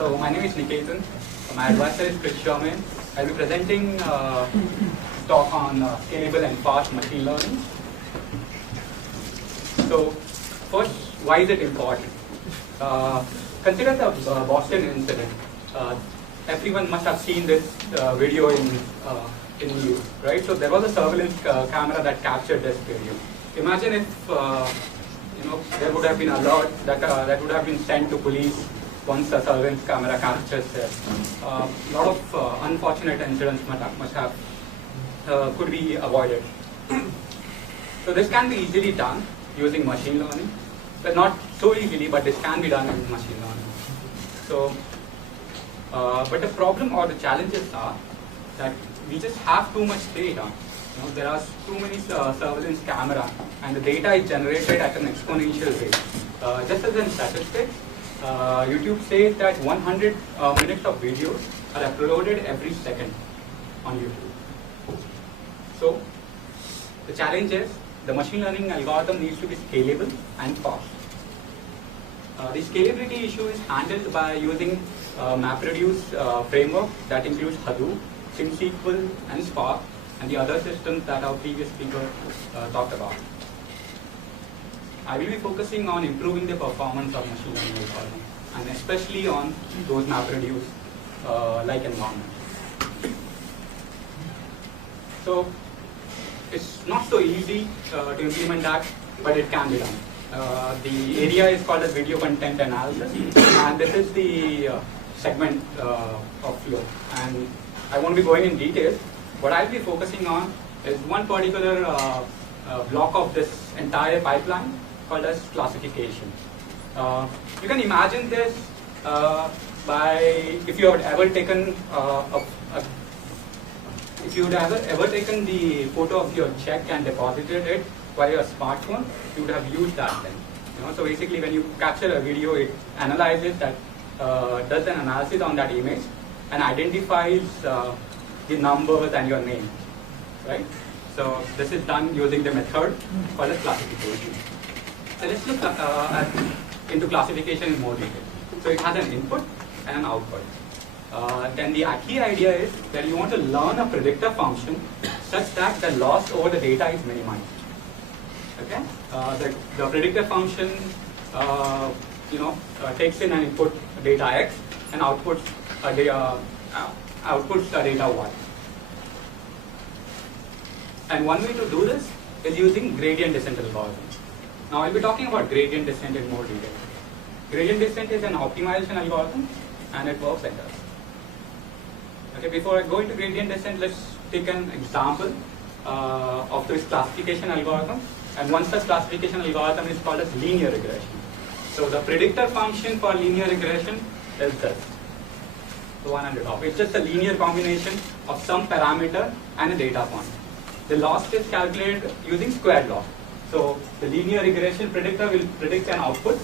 So my name is Niketan. My advisor is Chris Sherman. I'll be presenting talk on scalable and fast machine learning. So first, why is it important? Consider the Boston incident. Everyone must have seen this video in news, right? So there was a surveillance camera that captured this video. Imagine if there would have been an alert that would have been sent to police once the surveillance camera captures this. A lot of unfortunate incidents must have could be avoided. So this can be easily done using machine learning. Well, not so easily, but this can be done with machine learning. So, but the problem or the challenges are that we just have too much data. There are too many surveillance cameras, and the data is generated at an exponential rate. Just as in statistics, YouTube says that 100 minutes of videos are uploaded every second on YouTube. So, the challenge is the machine learning algorithm needs to be scalable and fast. The scalability issue is handled by using MapReduce framework that includes Hadoop, SimSQL, and Spark, and the other systems that our previous speaker talked about. I will be focusing on improving the performance of machine learning algorithms, and especially on those MapReduce like environments. So it's not so easy to implement that, but it can be done. The area is called as video content analysis, and this is the segment of flow. And I won't be going in details. What I'll be focusing on is one particular block of this entire pipeline called as classification. You can imagine this by if you had ever taken the photo of your check and deposited it via your smartphone, you would have used that then. So basically, when you capture a video, it analyzes that, does an analysis on that image, and identifies the numbers and your name, right? So this is done using the method called as classification. So let's look into classification in more detail. So it has an input and an output. Then the key idea is that you want to learn a predictor function such that the loss over the data is minimized. Okay? The predictor function, takes in an input data x and outputs data y. And one way to do this is using gradient descent algorithm. Now I'll be talking about gradient descent in more detail. Gradient descent is an optimization algorithm, and it works like this. Okay, before I go into gradient descent, let's take an example of this classification algorithm. And one such classification algorithm is called as linear regression. So the predictor function for linear regression is this, the one on the top. It's just a linear combination of some parameter and a data point. The loss is calculated using squared loss. So the linear regression predictor will predict an output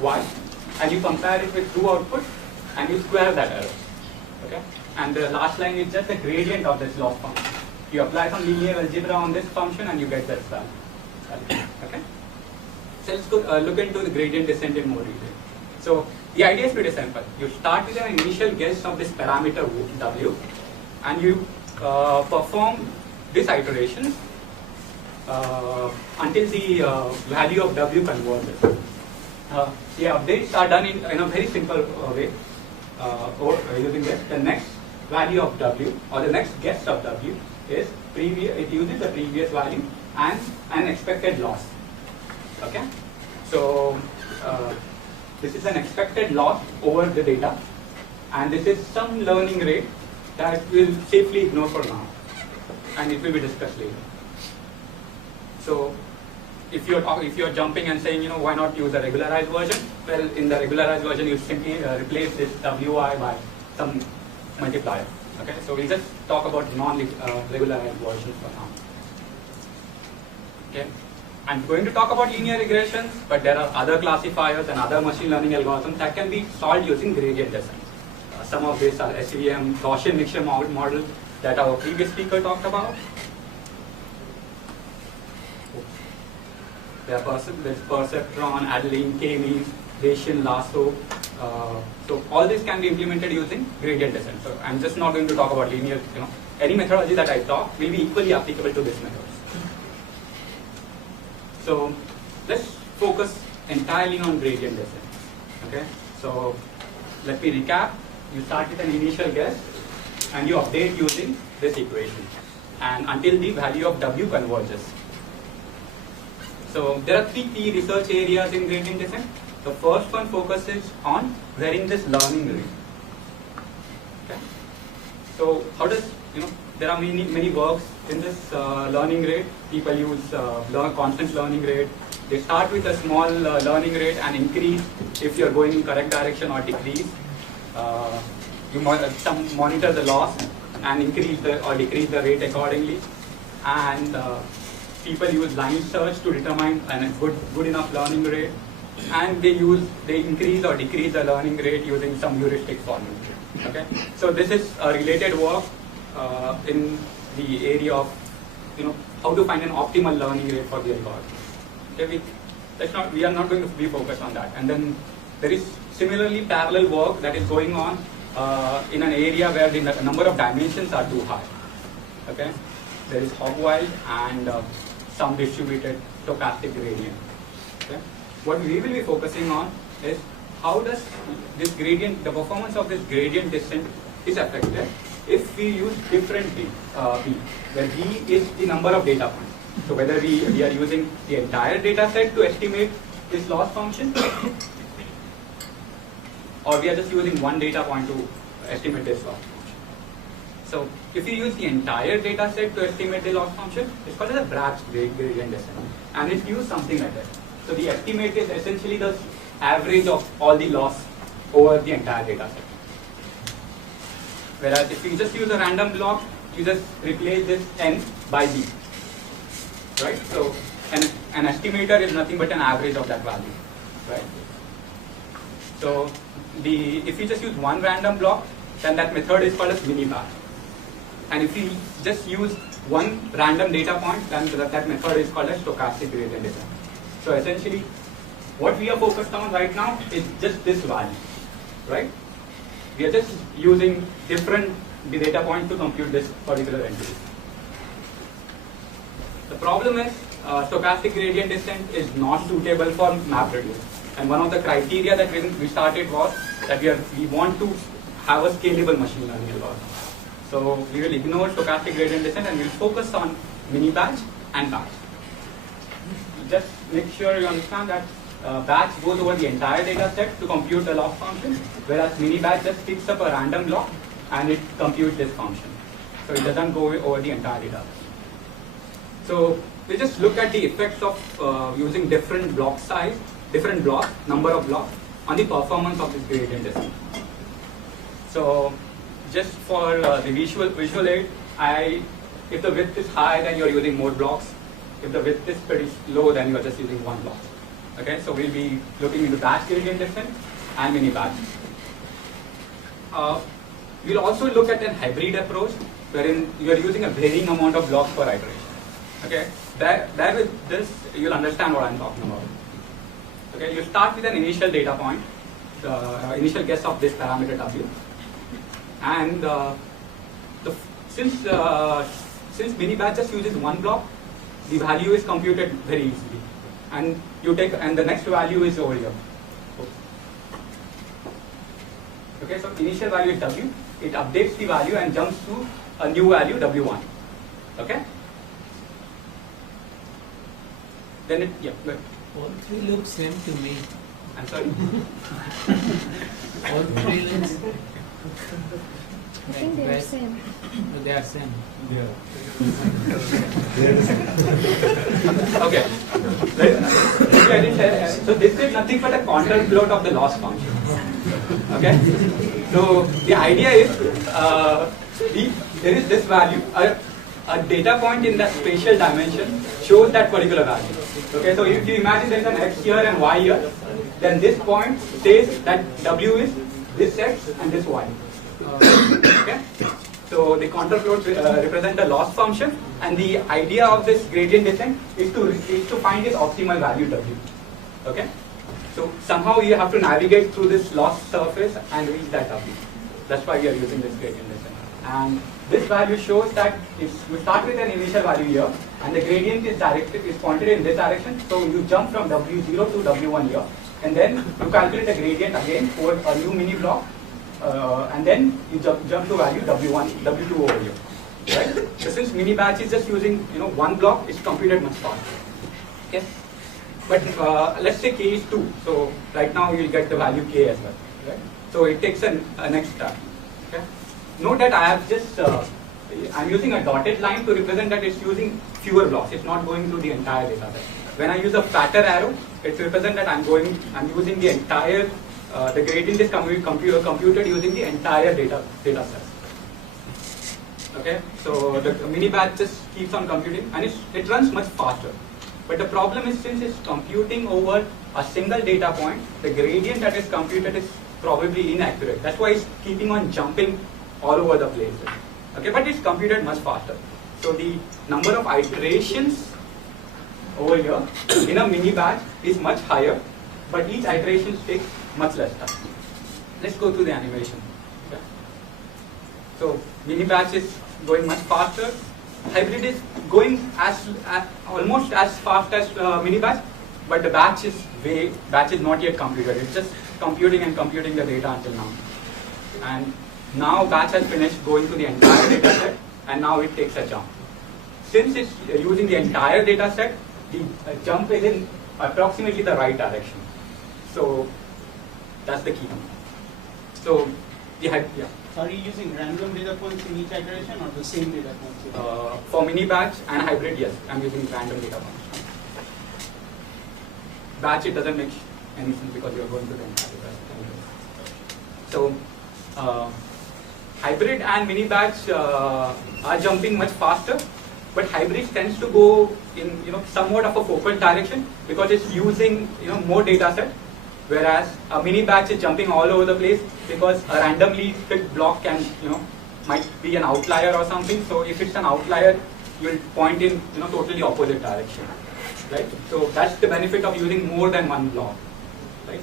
y, and you compare it with two outputs, and you square that error. Okay? And the last line is just a gradient of this loss function. You apply some linear algebra on this function, and you get this value. Okay? So let's go, look into the gradient descent in more detail. So the idea is pretty simple. You start with an initial guess of this parameter w, and you perform this iteration until the value of w converges. The updates are done in a very simple way, or using this. The next value of w, or the next guess of w, is previous. It uses the previous value and an expected loss. Okay, so this is an expected loss over the data, and this is some learning rate that we'll safely ignore for now, and it will be discussed later. So if you're jumping and saying, why not use a regularized version? Well, in the regularized version, you simply replace this wi by some multiplier. Okay, so we'll just talk about non-regularized versions for now. Okay, I'm going to talk about linear regressions, but there are other classifiers and other machine learning algorithms that can be solved using gradient descent. Some of these are SVM, Gaussian mixture model that our previous speaker talked about. There are perceptron, Adeline, K-means, Bayesian lasso, So all this can be implemented using gradient descent. So I'm just not going to talk about linear, any methodology that I talk will be equally applicable to this method. So let's focus entirely on gradient descent. Okay. So let me recap. You start with an initial guess and you update using this equation, and until the value of W converges. So there are three key research areas in gradient descent. The first one focuses on varying this learning rate. Okay. So how does, there are many works in this learning rate. People use constant learning rate. They start with a small learning rate and increase if you're going in correct direction, or decrease. You monitor the loss and increase or decrease the rate accordingly. And people use line search to determine a good enough learning rate. And they increase or decrease the learning rate using some heuristic formula. Okay, so this is a related work in the area of how to find an optimal learning rate for the algorithm. Okay, we are not going to be focused on that. And then there is similarly parallel work that is going on in an area where the number of dimensions are too high. Okay, there is Hogwild and some distributed stochastic gradient. Okay. What we will be focusing on is how does this gradient, the performance of this gradient descent is affected if we use different B, where B is the number of data points. So whether we are using the entire data set to estimate this loss function, or we are just using one data point to estimate this loss function. So if you use the entire data set to estimate the loss function, it's called as a Bragg's gradient descent, and it gives something like that. So the estimate is essentially the average of all the loss over the entire data set. Whereas if you just use a random block, you just replace this n by b. Right? So an estimator is nothing but an average of that value. Right? So if you just use one random block, then that method is called as mini-batch. And if you just use one random data point, then that method is called as stochastic gradient descent. So essentially, what we are focused on right now is just this value, right? We are just using different data points to compute this particular entity. The problem is stochastic gradient descent is not suitable for MapReduce. And one of the criteria that we started was that we want to have a scalable machine learning algorithm. So we will ignore stochastic gradient descent and we will focus on mini-batch and batch. Just make sure you understand that batch goes over the entire data set to compute the loss function, whereas mini-batch just picks up a random block and it computes this function. So it doesn't go over the entire data. So we just look at the effects of using different block size, different blocks, number of blocks on the performance of this gradient descent. So just for the visual aid, if the width is high, then you're using more blocks. If the width is pretty low, then you are just using one block. Okay, so we'll be looking into batch gradient descent and mini-batch. We'll also look at a hybrid approach wherein you are using a varying amount of blocks per iteration. Okay, there with this you'll understand what I'm talking about. Okay, you start with an initial data point, the initial guess of this parameter W, and since mini-batch just uses one block, the value is computed very easily, and the next value is over here. Okay, so initial value is W. It updates the value and jumps to a new value W1. Okay. Then good. All three look same to me. I'm sorry. All three looks. I think they are same. No, they are same. Yeah. Okay. So this is nothing but a contour plot of the loss function. Okay. So the idea is there is this value. A data point in that spatial dimension shows that particular value. Okay. So if you imagine there is an x here and y here, then this point says that W is this x and this y. Okay. So the contour plots represent the loss function, and the idea of this gradient descent is to find its optimal value W. Okay. So somehow you have to navigate through this lost surface and reach that W. That's why we are using this gradient descent. And this value shows that if you start with an initial value here, and the gradient is pointed in this direction, so you jump from W0 to W1 here, and then you calculate the gradient again for a new mini block, and then you jump to value W1, W2 over here. Right? So since mini batch is just using one block, it's computed much faster. Okay. But let's say k is 2. So right now you'll get the value k as well. Right? So it takes a next step. Okay. Note that I have just I'm using a dotted line to represent that it's using fewer blocks. It's not going through the entire data set. When I use a fatter arrow, it represents that I'm using the entire the gradient is computed using the entire data set. Okay, so the mini batch just keeps on computing and it runs much faster. But the problem is, since it's computing over a single data point, the gradient that is computed is probably inaccurate. That's why it's keeping on jumping all over the place. Okay, but it's computed much faster. So the number of iterations over here in a mini batch is much higher, but each iteration takes much less time. Let's go through the animation. Okay. So mini batch is going much faster. Hybrid is going almost as fast as mini batch, but the batch is not yet computed. It's just computing and computing the data until now. And now batch has finished going to the entire data set, and now it takes a jump. Since it's using the entire data set, the jump is in approximately the right direction. So that's the key. So yeah. So are you using random data points in each iteration or the same data points? For mini batch and hybrid, yes, I'm using random data points. Batch, it doesn't make any sense because you're going to the entire data set. So hybrid and mini batch are jumping much faster, but hybrid tends to go in somewhat of a focal direction because it's using more data set. Whereas a mini batch is jumping all over the place because a randomly picked block can, might be an outlier or something. So if it's an outlier, you'll point in, totally opposite direction, right? So that's the benefit of using more than one block, right?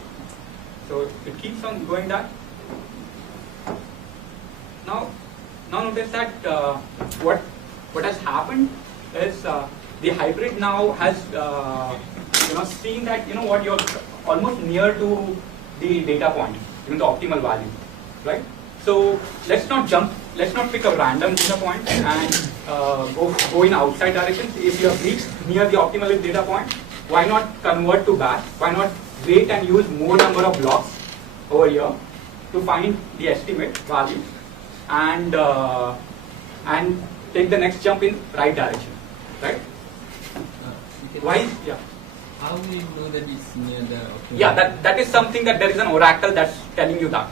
So it keeps on going that. Now notice that what has happened is the hybrid now has, seen that you're almost near to the data point, the optimal value, right? So let's not pick a random data point and go in outside directions. If you have reached near the optimal data point, why not convert to batch? Why not wait and use more number of blocks over here to find the estimate value and take the next jump in right direction, right? Why? Yeah. How will you know that it's near the optimal? Yeah, that is something that there is an oracle that's telling you that.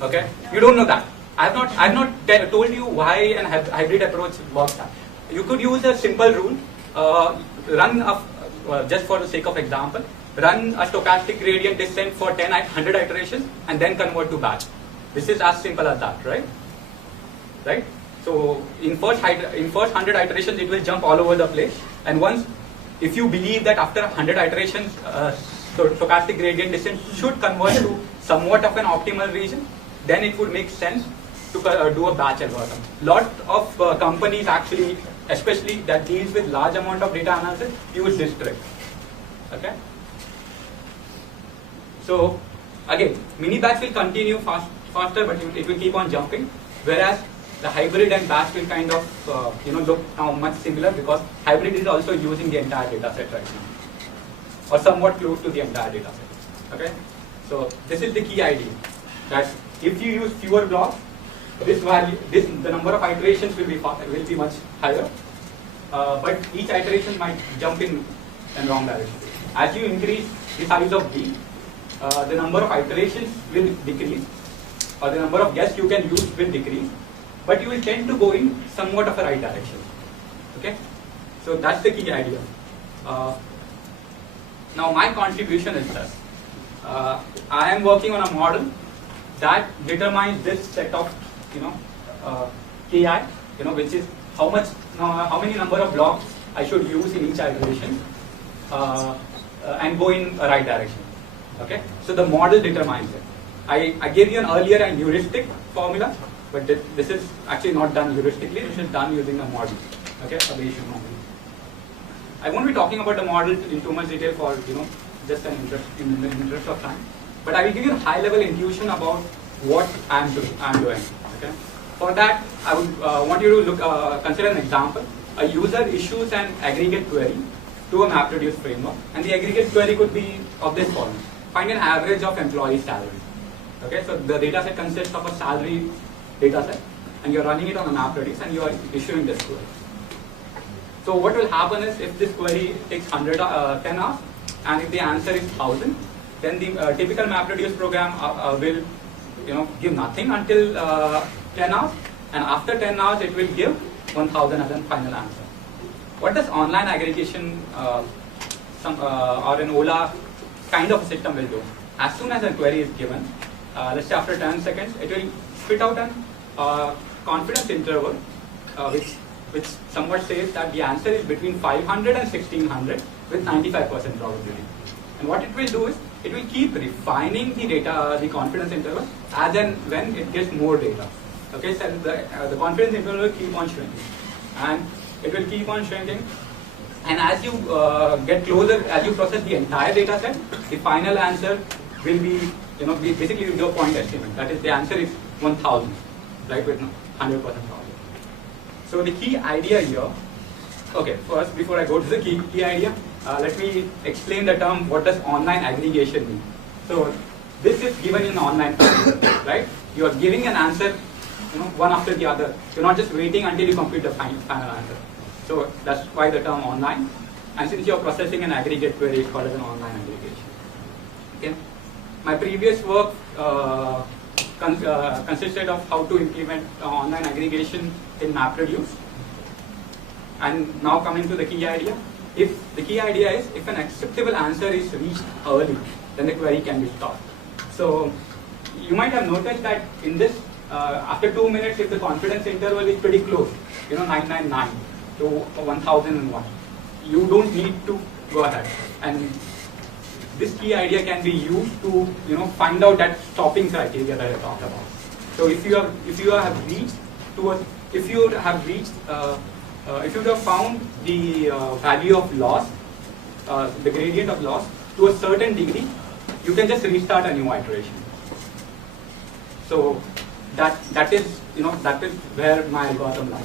Okay, you don't know that. I've not told you why an hybrid approach works. You could use a simple rule. Just for the sake of example, run a stochastic gradient descent for 100 iterations and then convert to batch. This is as simple as that, right? Right. So in first 100 iterations, it will jump all over the place, and if you believe that after 100 iterations, stochastic gradient descent should converge to somewhat of an optimal region, then it would make sense to do a batch algorithm. Lot of companies actually, especially that deals with large amount of data analysis, use this trick. Okay. So again, mini batch will continue faster, but it will keep on jumping, whereas the hybrid and batch will kind of look now much similar because hybrid is also using the entire data set right now, or somewhat close to the entire data set. Okay, so this is the key idea, that if you use fewer blocks, the number of iterations will be much higher, but each iteration might jump in wrong direction. As you increase the size of B, the number of iterations will decrease, or the number of guesses you can use will decrease, but you will tend to go in somewhat of a right direction. Okay, so that's the key idea. Now my contribution is this. I am working on a model that determines this set of ki, which is how many number of blocks I should use in each iteration and go in a right direction. Okay, so the model determines it. I gave you an earlier a heuristic formula, but this is actually not done heuristically. This is done using a model. Okay, a Bayesian model. I won't be talking about the model in too much detail for just an interest of time, but I will give you a high-level intuition about what I'm doing. Okay, for that I would want you to consider an example. A user issues an aggregate query to a MapReduce framework, and the aggregate query could be of this form: find an average of employee salary. Okay, so the dataset consists of a salary dataset, and you're running it on a MapReduce, and you are issuing this query. So what will happen is, if this query takes 10 hours, and if the answer is 1000, then the typical MapReduce program will give nothing until 10 hours, and after 10 hours it will give 1000 as a final answer. What does online aggregation or an OLA kind of a system will do? As soon as a query is given, let's say after 10 seconds, it will spit out an confidence interval which somewhat says that the answer is between 500 and 1600 with 95% probability. And what it will do is, it will keep refining the confidence interval as and when it gets more data. Okay, so the confidence interval will keep on shrinking, and it will keep on shrinking. And as you get closer, as you process the entire data set, the final answer will be, basically your point estimate. That is, the answer is 1000, right, with 100% probability. So the key idea here, okay, first before I go to the key idea, let me explain the term, what does online aggregation mean. So this is given in online form, right? You are giving an answer, one after the other. You're not just waiting until you complete the final answer. So that's why the term online. And since you're processing an aggregate query, it's called as an online aggregation. Okay. My previous work consisted of how to implement online aggregation in MapReduce. And now coming to the key idea. If the key idea is, if an acceptable answer is reached early, then the query can be stopped. So you might have noticed that in this, after 2 minutes, if the confidence interval is pretty close, 999 to 1001, you don't need to go ahead. And this key idea can be used to find out that stopping criteria that I talked about. So if you have found the value of loss, the gradient of loss to a certain degree, you can just restart a new iteration. So that is where my algorithm lies.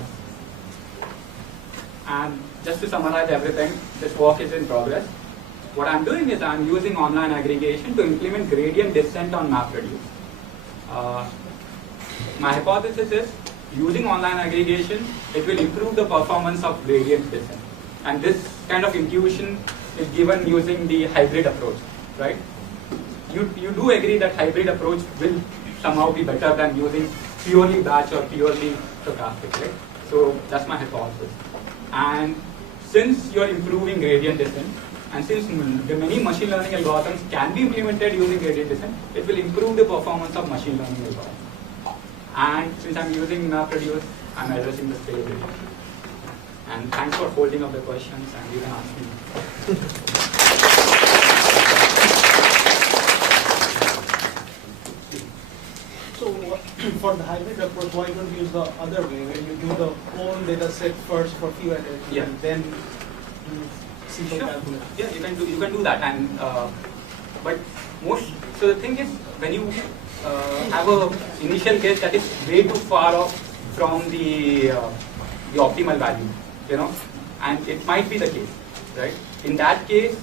And just to summarize everything, this work is in progress. What I'm doing is I'm using online aggregation to implement gradient descent on MapReduce. My hypothesis is, using online aggregation, it will improve the performance of gradient descent. And this kind of intuition is given using the hybrid approach, right? You do agree that hybrid approach will somehow be better than using purely batch or purely stochastic, right? So that's my hypothesis. And since you're improving gradient descent, and since the many machine learning algorithms can be implemented using gradient descent, it will improve the performance of machine learning algorithms. And since I'm using MapReduce, I'm addressing the scalability. And thanks for holding up the questions, and you can ask me. So for the hybrid approach, why don't you use the other way, where you do the whole data set first for few iterations, Yeah. and then do simple calculation? Yeah, you can do that. And so the thing is, when you have a initial guess that is way too far off from the optimal value, and it might be the case, right? In that case,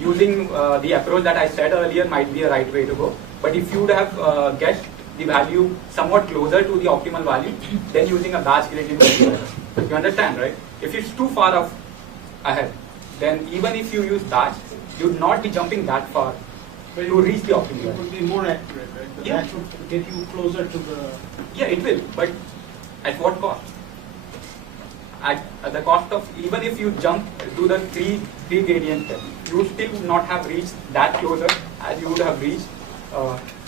using the approach that I said earlier might be a right way to go. But if you would have guessed the value somewhat closer to the optimal value, then using a batch gradient would be better. You understand, right? If it's too far off ahead, then even if you use batch, you would not be jumping that far to reach the optimal value. It would be more accurate, right? The Yeah. batch would get you closer to the... Yeah, it will, but at what cost? At the cost of, even if you jump to the three gradient step, you still would not have reached that closer as you would have reached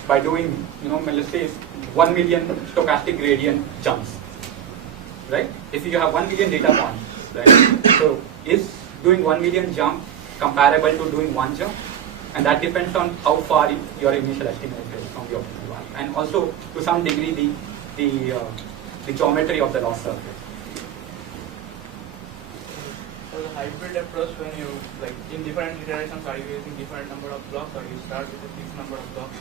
by doing, let's say 1 million stochastic gradient jumps, right? If you have 1 million data points, right? So is doing 1 million jump comparable to doing one jump? and that depends on how far your initial estimate is from the optimal value, and also to some degree the geometry of the loss surface. For the hybrid approach, when you like in different iterations, are you using different number of blocks, or you start with a fixed number of blocks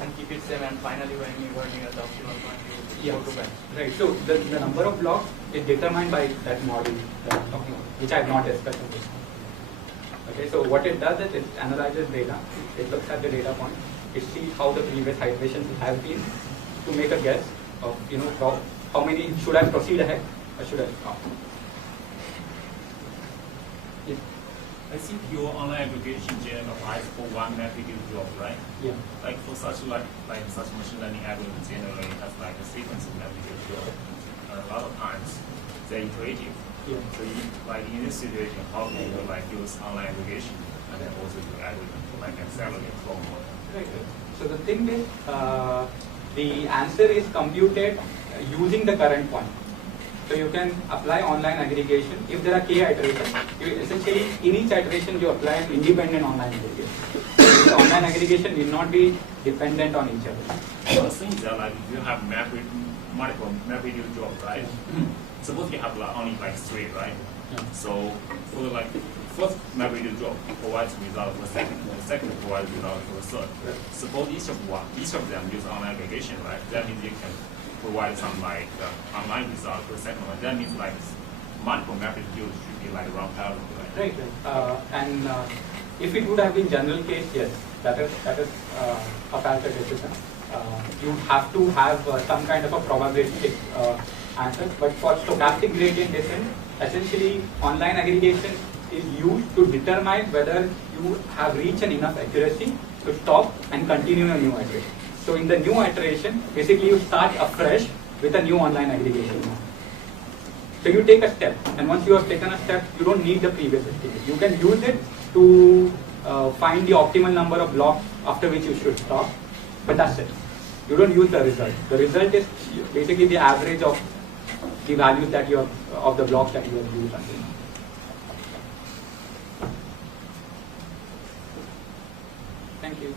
and keep it same, and finally when you are near the optimal point, you go to bench? Right. So the number of blocks is determined by that model that I'm talking about, which I have not discussed in this. Okay. So what it does is it analyzes data. It looks at the data point. It sees how the previous iterations have been to make a guess of how many should I proceed ahead or should I stop. I think your online application generally applies for one MapReduce job, right? Yeah. Like for such like such machine learning algorithm generally has like a sequence of MapReduce job. A lot of times they're iterative. Yeah. So in this situation, how do you like use online application and then also do algorithm to like accelerate flow more? Right. So the thing is, the answer is computed using the current point. So you can apply online aggregation. If there are k iterations, essentially in each iteration you apply an independent online aggregation. The online aggregation will not be dependent on each other. So the thing is that like if you have multiple MapReduce job, right? Suppose you have only like 3, right? Yeah. So for the first MapReduce job provides result for the second provides result for the third. Right. Suppose each of them use online aggregation, right? That means you can provide some online result for the second one. That means like multiple MapReduce should be like around parallel, right? Right. If it would have been general case, yes, that is a parallel decision. You have to have some kind of a probabilistic answer. But for stochastic gradient descent, essentially online aggregation is used to determine whether you have reached enough accuracy to stop and continue a new iteration. So in the new iteration, basically you start afresh with a new online aggregation. So you take a step, and once you have taken a step, you don't need the previous estimate. You can use it to find the optimal number of blocks after which you should stop, but that's it. You don't use the result. The result is basically the average of the values that you have, of the blocks that you have used until now. Thank you.